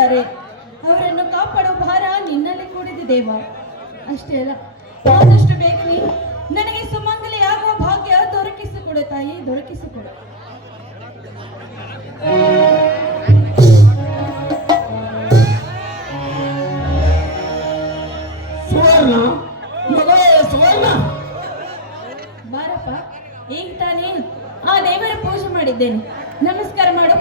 ಮಾಡುತ್ತಿದ್ದಾರೆ ಅವರನ್ನು ಕಾಪಾಡೋ ಭಾರ ನಿನ್ನಲ್ಲಿ ಕೂಡಿದೆ ದೇವ. ಅಷ್ಟೇ ಅಲ್ಲ ಆದಷ್ಟು ಬೇಗನೆ ನನಗೆ ಸುಮಂಗಲಿ ಆಗುವ ಭಾಗ್ಯ ದೊರಕಿಸಿಕೊಡು ತಾಯಿ ದೊರಕಿಸಿಕೊಡು. ಸುವರ್ಣ ಮಗಳೇ ಸುವರ್ಣ. ಬಾರಪ್ಪ ಈಗ ತಾನೇ ಆ ದೇವರ ಪೂಜೆ ಮಾಡಿದ್ದೇನೆ. ನಮಸ್ಕಾರ ಮಾಡು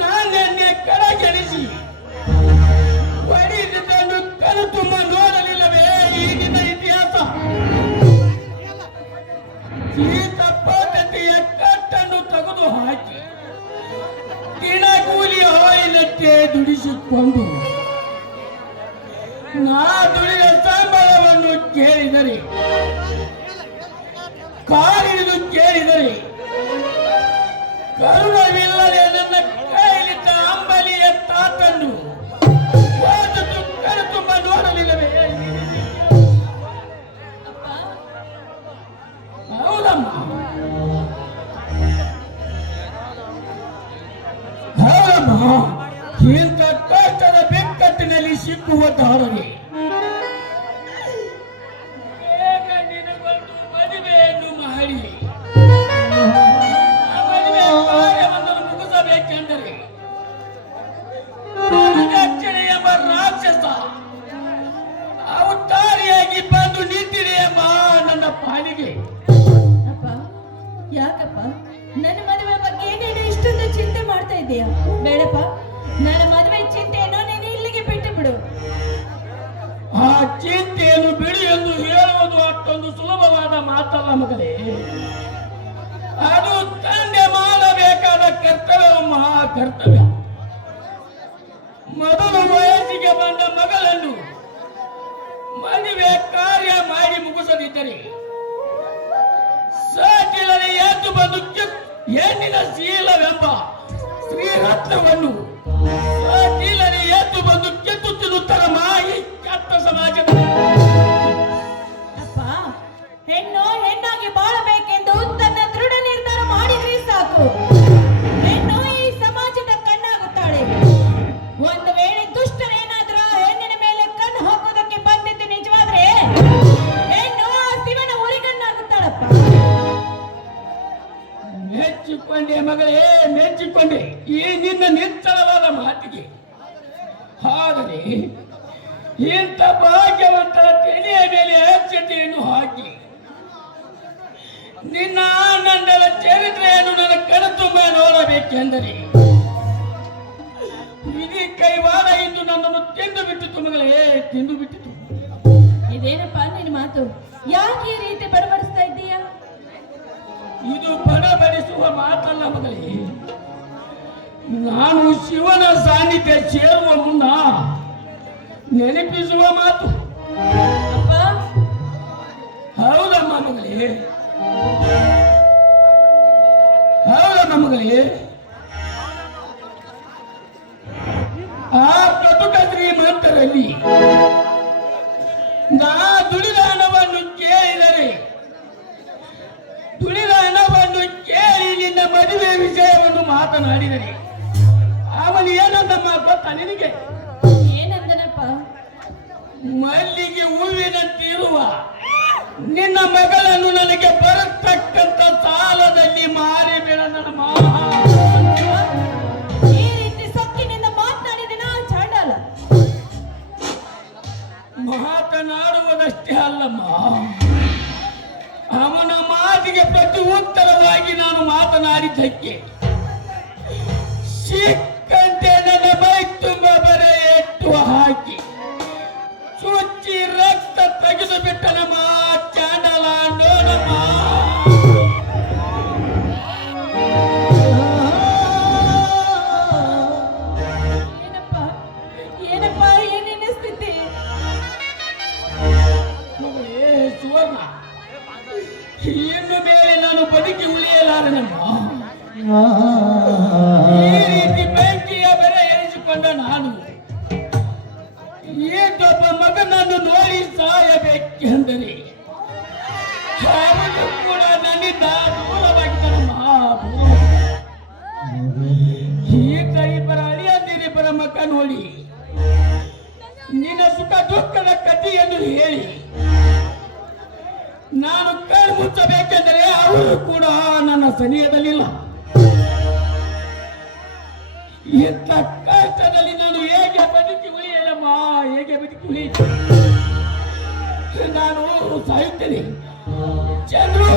ನಾನೆನ್ನೆ ಕೆಳಗೆಳಿಸಿ ತಂದು ಕಲು ತುಂಬ ನೋಡಲಿಲ್ಲವೇ? ಈ ನಿನ್ನ ಇತಿಹಾಸ. ಜೀತ ಪದ್ಧತಿಯ ಕಟ್ಟನ್ನು ತೆಗೆದು ಹಾಕಿ ದಿನಕೂಲಿ ಹಾಯಿನಕ್ಕೆ ದುಡಿಸಿಕೊಂಡು ನಾ ದುಡಿದ ಸಂಬಳವನ್ನು ಕೇಳಿದರೆ, ಕಾಲಿಡಿದು ಕೇಳಿದರೆ ಗರುಡವಿಲ್ಲದೆ ನನ್ನ ಕೈಲಿಟ್ಟ ಅಂಬಲಿಯ ತಾತನ್ನು ತುಂಬ ಹೌದಮ್ಮ. ಇಂಥ ಕಷ್ಟದ ಬಿಕ್ಕಟ್ಟಿನಲ್ಲಿ ಸಿಕ್ಕುವ ದಾರ ಒಂದು ಸುಲಭವಾದ ಮಾತಲ್ಲ ಮಗಲೇ ಅದು ತಂದೆ ಮಾಡಬೇಕಾದ ಕರ್ತವ್ಯ ಮಹಾ ಕರ್ತವ್ಯ ಮೊದಲು ವಯಸ್ಸಿಗೆ ಬಂದ ಮಗಳನ್ನು ಮದುವೆ ಕಾರ್ಯ ಮಾಡಿ ಮುಗಿಸದಿದ್ದರೆ ಸಾಟಿಲಲ್ಲಿ ಎದ್ದು ಬಂದು ಹೆಣ್ಣಿನ ಶೀಲವೆಂಬ ಶ್ರೀರತ್ನವನ್ನು ಸಾಟಿಲಲ್ಲಿ ಎದ್ದು ಬಂದು ಕೆತ್ತು ತಿನ್ನುತ್ತಾರೆ ಮಾಯಿ ಕೆಟ್ಟ ಸಮಾಜದಲ್ಲಿ ಹೆಣ್ಣು ಹೆಣ್ಣಾಗಿ ಬಾಳಬೇಕೆಂದು ತನ್ನ ದೃಢ ನಿರ್ಧಾರ ಮಾಡಿದ್ರೆ ಸಾಕು. ಹೆಣ್ಣು ಈ ಸಮಾಜದ ಕಣ್ಣಾಗುತ್ತಾಳೆ. ಒಂದು ವೇಳೆ ದುಷ್ಟರೇನಾದ್ರೂ ಹೆಣ್ಣಿನ ಮೇಲೆ ಕಣ್ಣು ಹಾಕೋದಕ್ಕೆ ಬಂದಿದ್ದು ನಿಜವಾದ್ರೆ ಹೆಣ್ಣು ಆ ಶಿವನ ಉರಿಗಣ್ಣಾಗುತ್ತಾಳಪ್ಪ ಹೆಚ್ಚಿಕೊಂಡೆ ಮಗಳೇ ನಾನು ಶಿವನ ಸಾನ್ನಿಧ್ಯ ಸೇರುವ ಮುನ್ನ ನೆನಪಿಸುವ ಮಾತು. ಹೌದಮ್ಮ ಮಗಳೇ. ಹೌದಮ್ಮ ಮಗಳೇ. ಆ ಕಟುಕ ಶ್ರೀಮಂತರಲ್ಲಿ ನಾ ದುಡಿದ ಹಣವನ್ನು ಕೇಳಿದರೆ ದುಡಿದ ಹಣವನ್ನು ಕೇಳಿ ನಿನ್ನ ಮದುವೆ ವಿಷಯವನ್ನು ಮಾತನಾಡಿದರೆ ಅವನು ಏನಂದಮ್ಮ ಗೊತ್ತಾ ನಿನಗೆ? ಏನಂದನಪ್ಪ? ಮಲ್ಲಿಗೆ ಹೂವಿನಂತಿರುವ ನಿನ್ನ ಮಗಳನ್ನು ನನಗೆ ಬರತಕ್ಕಂತ ಸಾಲದಲ್ಲಿ ಮಾರಿ ನನ್ನ ಮಹಾ ಈ ರೀತಿ ಸೊಕ್ಕಿನಿಂದ ಮಾತನಾಡಿದ ನಾ ಚಾಂಡಾಲ ಮಾತನಾಡುವುದಷ್ಟೇ ಅಲ್ಲಮ್ಮ. ಅವನ ಮಾತಿಗೆ ಪ್ರತಿ ಉತ್ತರವಾಗಿ ನಾನು ಮಾತನಾಡಿದ್ದಕ್ಕೆ ಮಗಳೇ ಸುವರ್ಣ ಇನ್ನು ಮೇಲೆ ನಾನು ಬದುಕಿ ಉಳಿಯಲಾರನಮ್ಮ ಈ ರೀತಿ ಬೆಂಕಿಯ ಬೆರೆ ಎರಿಸಿಕೊಂಡ ನಾನು ಮಗನನ್ನು ನೋಡಿ ಸಾಯಬೇಕೆಂದರೆ ಅವನು ಕೂಡ ನನ್ನಿಂದ ದೂರವಾಗಿದ್ದನಮ್ಮ ಈತ ಇಬ್ಬರ ಅಳಿಯಂದಿರಿಬ್ಬರ ಮಕ್ಕ ನೋಡಿ. ನಿನ್ನ ಸುಖ ದುಃಖದ ಕಥೆಯನ್ನು ಹೇಳಿ. ನಾನು ಕೈ ಮುಚ್ಚಬೇಕೆಂದರೆ ಅವರು ಕೂಡ ನನ್ನ ಸನಿಹದಲ್ಲಿಲ್ಲ. ಇಂಥ ಕಷ್ಟದಲ್ಲಿ ನಾನು ಹೇಗೆ ಬದುಕಿ ಉಳಿಯಲಮ್ಮ? ಬದುಕಿ ನಾನು ಸಾಯುತ್ತೇನೆ. ಚಂದ್ರು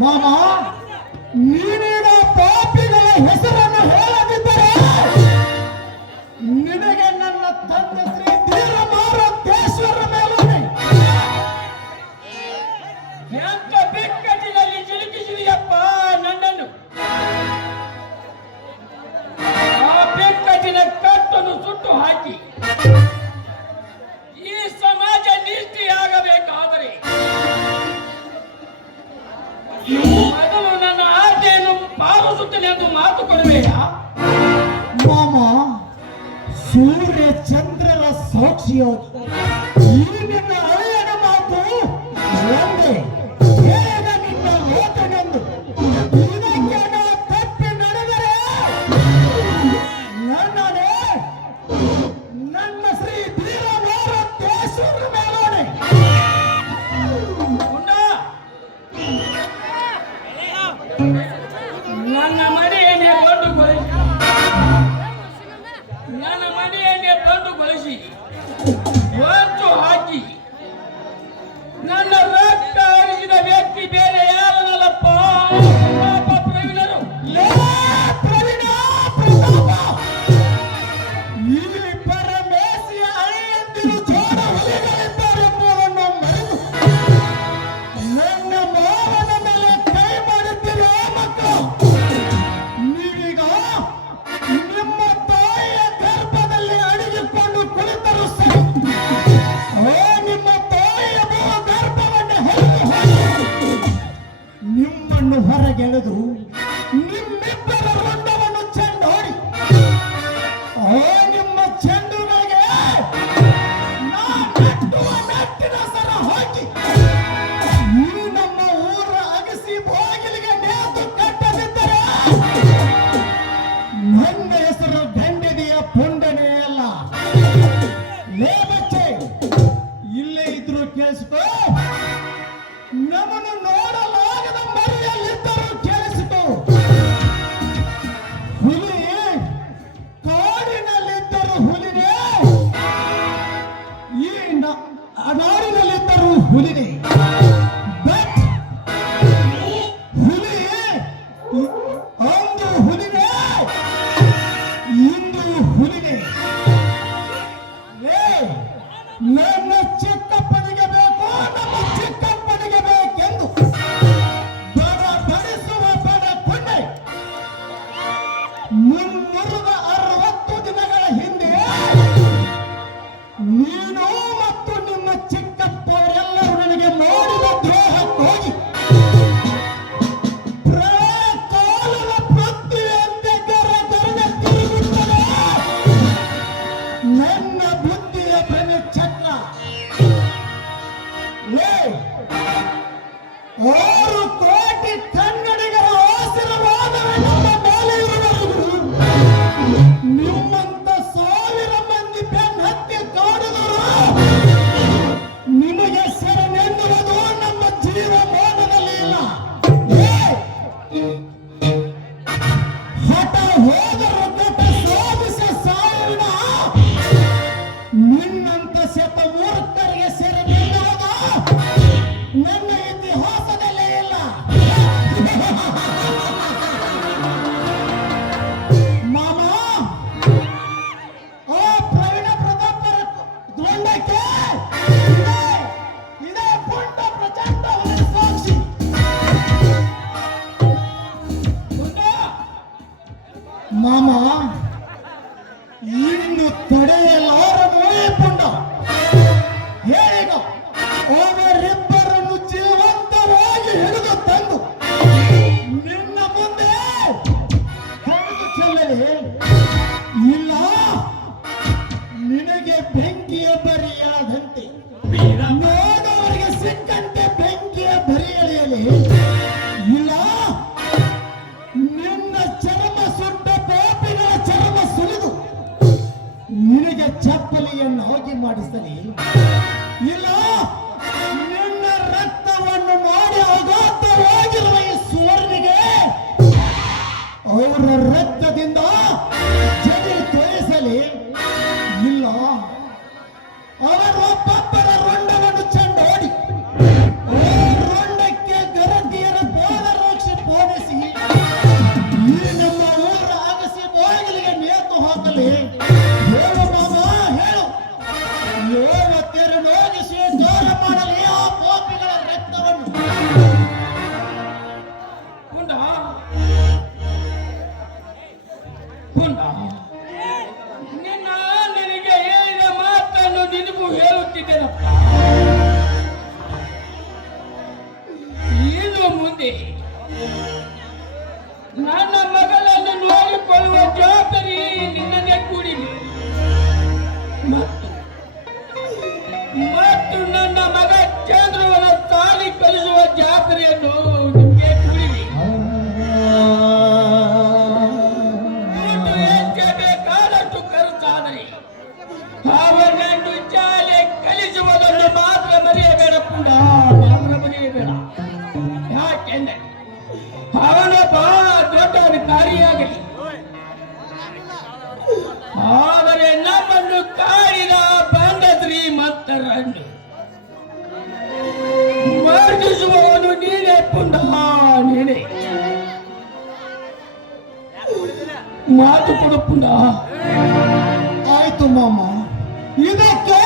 ಮಾಮ ನೀನೀಗ ಪಾಪಿಗಳ ಸಾಕ್ಷಿಯಾಗಿ ಈ ನಿನ್ನ ಮಾತು ಒಂದೇ ಇನ್ನು ತಡೆಯಲಾರ ಮೋಯಪುಂಡ ಹೇಗ. ಓಮ শুভেচ্ছা দিন ನನ್ನ ಮಗಳನ್ನು ನೋಡಿಕೊಳ್ಳುವ ದಾಟಿಸುವವನು ನೀನೇ ಪುಂಡ ನೀನೆ. ಮಾತು ಕೊಡು ಪುಂಡ. ಆಯ್ತು ಮಾಮ. ಇದಕ್ಕೆ